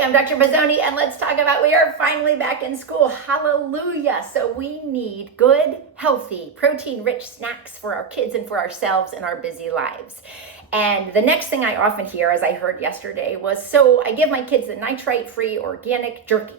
Hi, I'm Dr. Bazzoni, and let's talk about we are finally back in school. Hallelujah. So we need good, healthy, protein-rich snacks for our kids and for ourselves in our busy lives. And the next thing I often hear, as I heard yesterday, was, so I give my kids the nitrite-free organic jerky.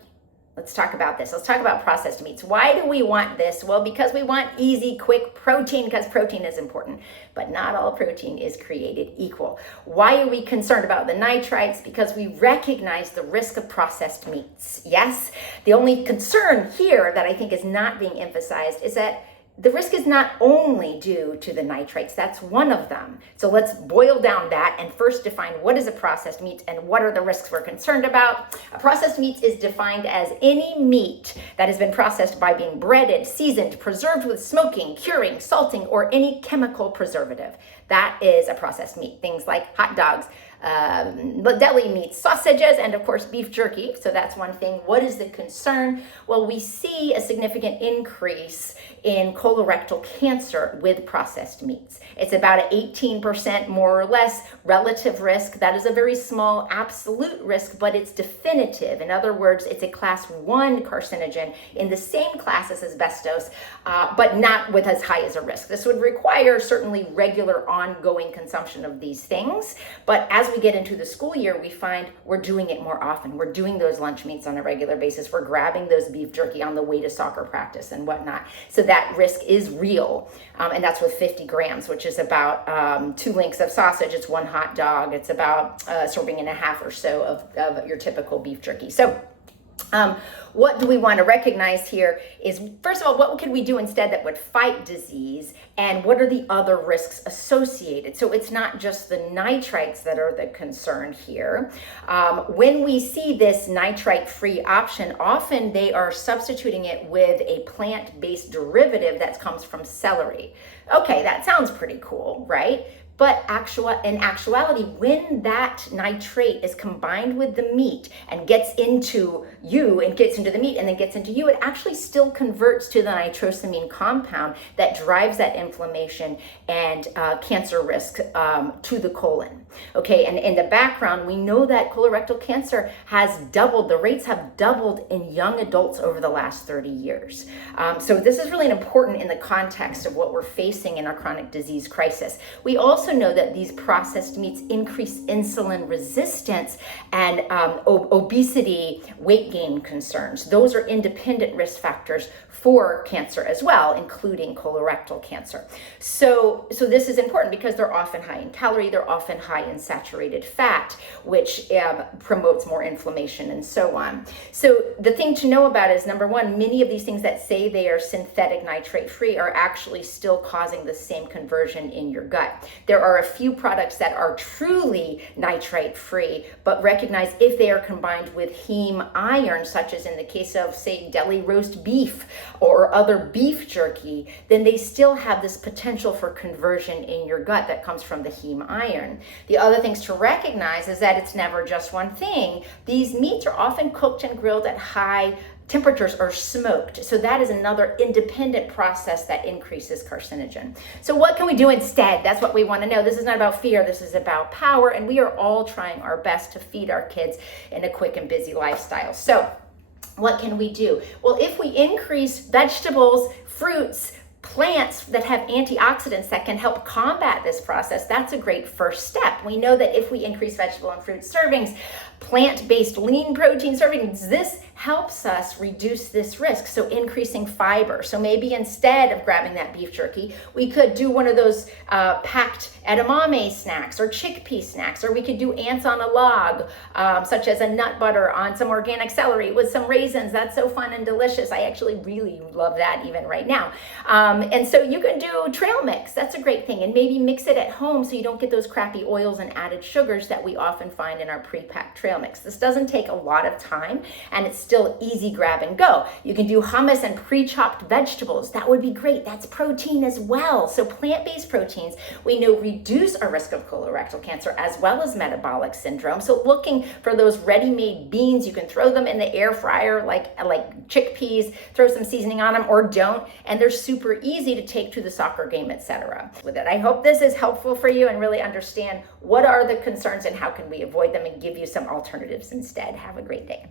Let's talk about this. Let's talk about processed meats. Why do we want this? Well, because we want easy, quick protein, because protein is important, but not all protein is created equal. Why are we concerned about the nitrites? Because we recognize the risk of processed meats. Yes, the only concern here that I think is not being emphasized is that the risk is not only due to the nitrites, that's one of them. So let's boil down that and first define what is a processed meat and what are the risks we're concerned about. A processed meat is defined as any meat that has been processed by being breaded, seasoned, preserved with smoking, curing, salting, or any chemical preservative. That is a processed meat. Things like hot dogs, deli meats, sausages, and of course beef jerky. So that's one thing. What is the concern? Well, we see a significant increase in colorectal cancer with processed meats. It's about an 18% more or less relative risk. That is a very small absolute risk, but it's definitive. In other words, it's a class 1 carcinogen in the same class as asbestos, but not with as high as a risk. This would require certainly regular ongoing consumption of these things, but as we get into the school year, we find we're doing it more often. We're doing those lunch meats on a regular basis. We're grabbing those beef jerky on the way to soccer practice and whatnot. So that risk is real. And that's with 50 grams, which is about 2 links of sausage. It's 1 hot dog. It's about a serving and a half or so of your typical beef jerky. So what do we want to recognize here is, first of all, what could we do instead that would fight disease, and what are the other risks associated? So it's not just the nitrites that are the concern here. When we see this nitrite-free option, often they are substituting it with a plant-based derivative that comes from celery. Okay, that sounds pretty cool, right? But in actuality, when that nitrate is combined with the meat and gets into you and gets into the meat and then gets into you, it actually still converts to the nitrosamine compound that drives that inflammation and cancer risk to the colon. Okay, and in the background, we know that colorectal cancer has doubled. The rates have doubled in young adults over the last 30 years. So this is really important in the context of what we're facing in our chronic disease crisis. We also know that these processed meats increase insulin resistance and obesity, weight gain concerns. Those are independent risk factors for cancer as well, including colorectal cancer. So this is important because they're often high in calorie, they're often high in saturated fat, which promotes more inflammation and so on. So the thing to know about is, number one, many of these things that say they are synthetic nitrate-free are actually still causing the same conversion in your gut. There are a few products that are truly nitrite-free, but recognize if they are combined with heme iron, such as in the case of, say, deli roast beef or other beef jerky, then they still have this potential for conversion in your gut that comes from the heme iron. The other things to recognize is that it's never just one thing. These meats are often cooked and grilled at high temperatures or smoked. So that is another independent process that increases carcinogen. So what can we do instead? That's what we want to know. This is not about fear. This is about power. And we are all trying our best to feed our kids in a quick and busy lifestyle. So what can we do? Well, if we increase vegetables, fruits, plants that have antioxidants that can help combat this process, that's a great first step. We know that if we increase vegetable and fruit servings, plant-based lean protein servings, this helps us reduce this risk. So increasing fiber. So maybe instead of grabbing that beef jerky, we could do one of those packed edamame snacks or chickpea snacks, or we could do ants on a log, such as a nut butter on some organic celery with some raisins. That's so fun and delicious. I actually really love that even right now. And so you can do trail mix. That's a great thing. And maybe mix it at home so you don't get those crappy oils and added sugars that we often find in our pre-packed trail mix. This doesn't take a lot of time, and it's still easy grab and go. You can do hummus and pre-chopped vegetables. That would be great. That's protein as well. So plant-based proteins, we know, reduce our risk of colorectal cancer as well as metabolic syndrome. So looking for those ready-made beans, you can throw them in the air fryer like chickpeas, throw some seasoning on them or don't, and they're super easy to take to the soccer game, etc. With it, I hope this is helpful for you and really understand what are the concerns and how can we avoid them and give you some alternatives alternatives instead. Have a great day.